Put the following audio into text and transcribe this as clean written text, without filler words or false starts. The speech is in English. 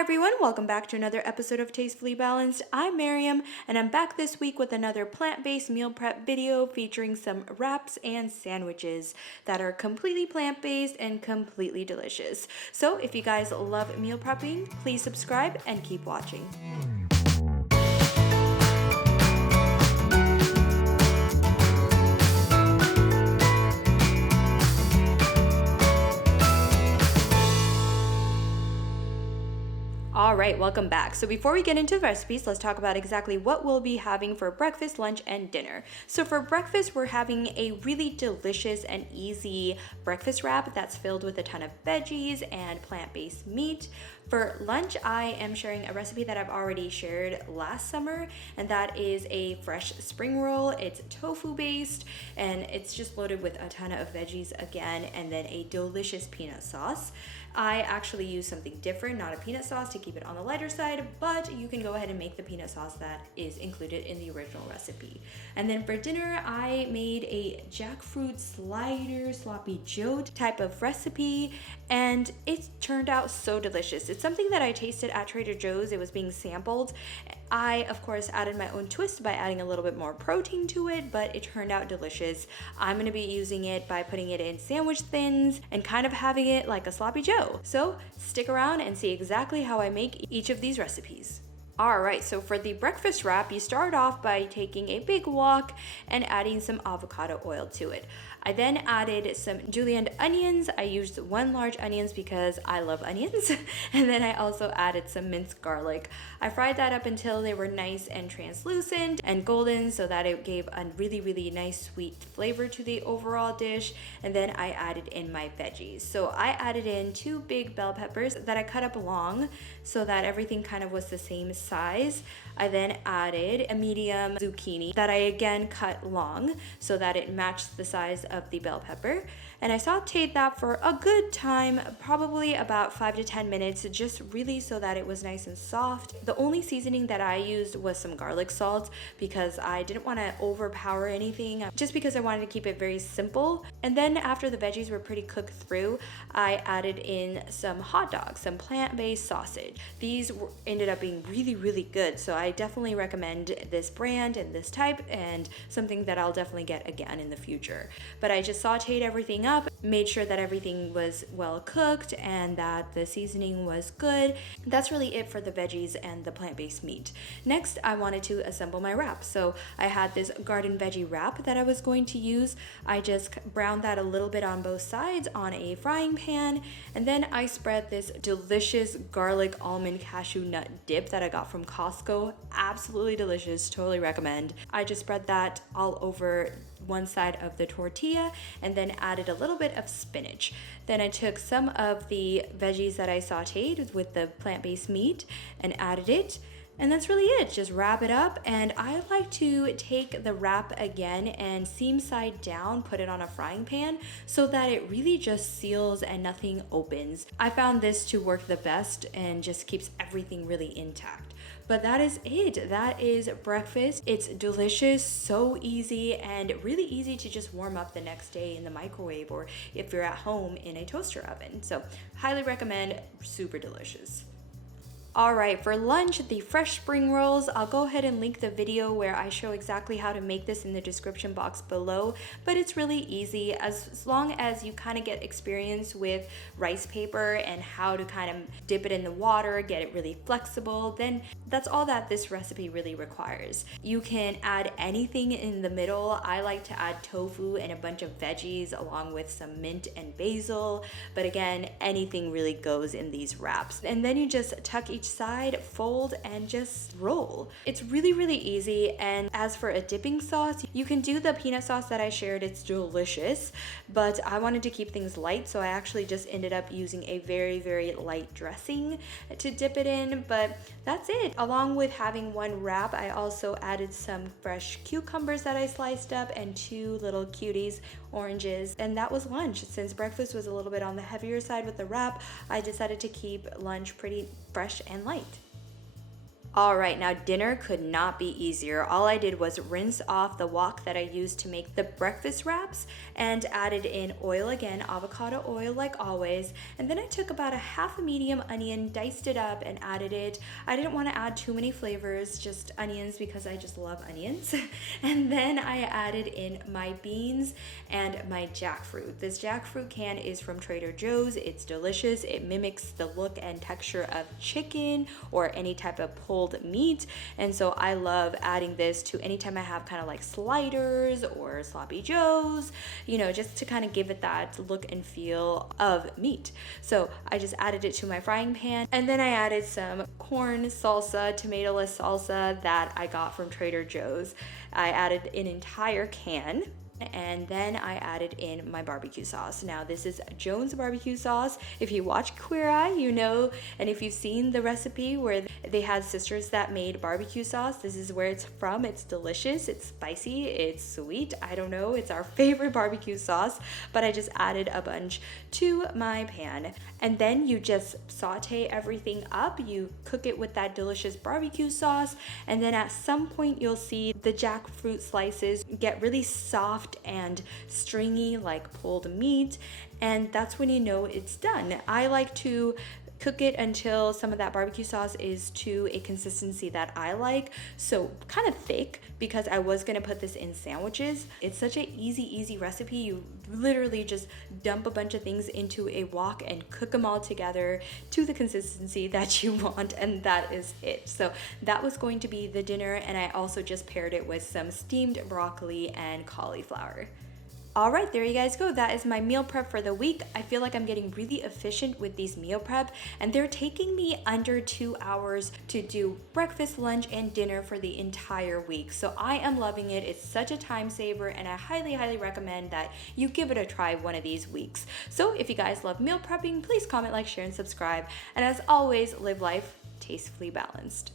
everyone, welcome back to another episode of Tastefully Balanced. I'm Miriam, and I'm back this week with another plant-based meal prep video featuring some wraps and sandwiches that are completely plant-based and completely delicious. So if you guys love meal prepping, please subscribe and keep watching. All right, welcome back. So before we get into the recipes, let's talk about exactly what we'll be having for breakfast, lunch, and dinner. So for breakfast, we're having a really delicious and easy breakfast wrap that's filled with a ton of veggies and plant-based meat. For lunch, I am sharing a recipe that I've already shared last summer, and that is a fresh spring roll. It's tofu based, and it's just loaded with a ton of veggies again, and then a delicious peanut sauce. I actually use something different, not a peanut sauce, to keep it on the lighter side, but you can go ahead and make the peanut sauce that is included in the original recipe. And then for dinner, I made a jackfruit slider sloppy joe type of recipe, and it turned out so delicious. It's something that I tasted at Trader Joe's. It was being sampled. I, of course, added my own twist by adding a little bit more protein to it, but it turned out delicious. I'm gonna be using it by putting it in sandwich thins and kind of having it like a sloppy joe. So stick around and see exactly how I make each of these recipes. Alright, so for the breakfast wrap, you start off by taking a big wok and adding some avocado oil to it. I then added some julienne onions. I used 1 large onions because I love onions. And then I also added some minced garlic. I fried that up until they were nice and translucent and golden so that it gave a really nice sweet flavor to the overall dish. And then I added in my veggies. So I added in 2 big bell peppers that I cut up long so that everything kind of was the same size. I then added a medium zucchini that I again cut long so that it matched the size of the bell pepper, and I sauteed that for a good time, probably about 5 to 10 minutes, just really so that it was nice and soft. The only seasoning that I used was some garlic salt because I didn't want to overpower anything, just because I wanted to keep it very simple. And then after the veggies were pretty cooked through, I added in some hot dogs, some plant-based sausage. These ended up being really good, so I definitely recommend this brand and this type, and something that I'll definitely get again in the future. But I just sauteed everything up, made sure that everything was well cooked and that the seasoning was good. That's really it for the veggies and the plant-based meat. Next, I wanted to assemble my wrap. So I had this garden veggie wrap that I was going to use. I just browned that a little bit on both sides on a frying pan, and then I spread this delicious garlic almond cashew nut dip that I got from Costco. Absolutely delicious, totally recommend. I just spread that all over one side of the tortilla and then added a little bit of spinach. Then I took some of the veggies that I sauteed with the plant-based meat and added it. And that's really it. Just wrap it up. And I like to take the wrap again and seam side down, put it on a frying pan so that it really just seals and nothing opens. I found this to work the best and just keeps everything really intact. But that is it. That is breakfast. It's delicious, so easy, and really easy to just warm up the next day in the microwave or if you're at home in a toaster oven. So highly recommend, super delicious. Alright, for lunch, the fresh spring rolls, I'll go ahead and link the video where I show exactly how to make this in the description box below, but it's really easy as long as you kind of get experience with rice paper and how to kind of dip it in the water, get it really flexible, then that's all that this recipe really requires. You can add anything in the middle. I like to add tofu and a bunch of veggies along with some mint and basil, but again, anything really goes in these wraps. And then you just tuck each side, fold, and just roll. It's really easy. And as for a dipping sauce, you can do the peanut sauce that I shared. It's delicious, but I wanted to keep things light, so I actually just ended up using a very light dressing to dip it in. But that's it. Along with having one wrap, I also added some fresh cucumbers that I sliced up and 2 little cuties, oranges, and that was lunch. Since breakfast was a little bit on the heavier side with the wrap, I decided to keep lunch pretty fresh and light. All right, now dinner could not be easier. All I did was rinse off the wok that I used to make the breakfast wraps and added in oil again, avocado oil like always. And then I took about a half a medium onion, diced it up and added it. I didn't want to add too many flavors, just onions because I just love onions. And then I added in my beans and my jackfruit. This jackfruit can is from Trader Joe's. It's delicious. It mimics the look and texture of chicken or any type of pulled meat, and so I love adding this to anytime I have kind of like sliders or sloppy joes, you know, just to kind of give it that look and feel of meat. So I just added it to my frying pan, and then I added some corn salsa, tomato-less salsa that I got from Trader Joe's. I added an entire can, and then I added in my barbecue sauce. Now this is Jones barbecue sauce. If you watch Queer Eye, you know, and if you've seen the recipe where they had sisters that made barbecue sauce, this is where it's from. It's delicious, it's spicy, it's sweet. I don't know, it's our favorite barbecue sauce, but I just added a bunch to my pan. And then you just saute everything up. You cook it with that delicious barbecue sauce, and then at some point you'll see the jackfruit slices get really soft and stringy like pulled meat, and that's when you know it's done. I like to cook it until some of that barbecue sauce is to a consistency that I like, so kind of thick, because I was gonna put this in sandwiches. It's such an easy recipe. You literally just dump a bunch of things into a wok and cook them all together to the consistency that you want, and that is it. So that was going to be the dinner, and I also just paired it with some steamed broccoli and cauliflower. All right, there you guys go. That is my meal prep for the week. I feel like I'm getting really efficient with these meal prep, and they're taking me under 2 hours to do breakfast, lunch, and dinner for the entire week. So I am loving it. It's such a time saver, and I highly recommend that you give it a try one of these weeks. So if you guys love meal prepping, please comment, like, share, and subscribe. And as always, live life tastefully balanced.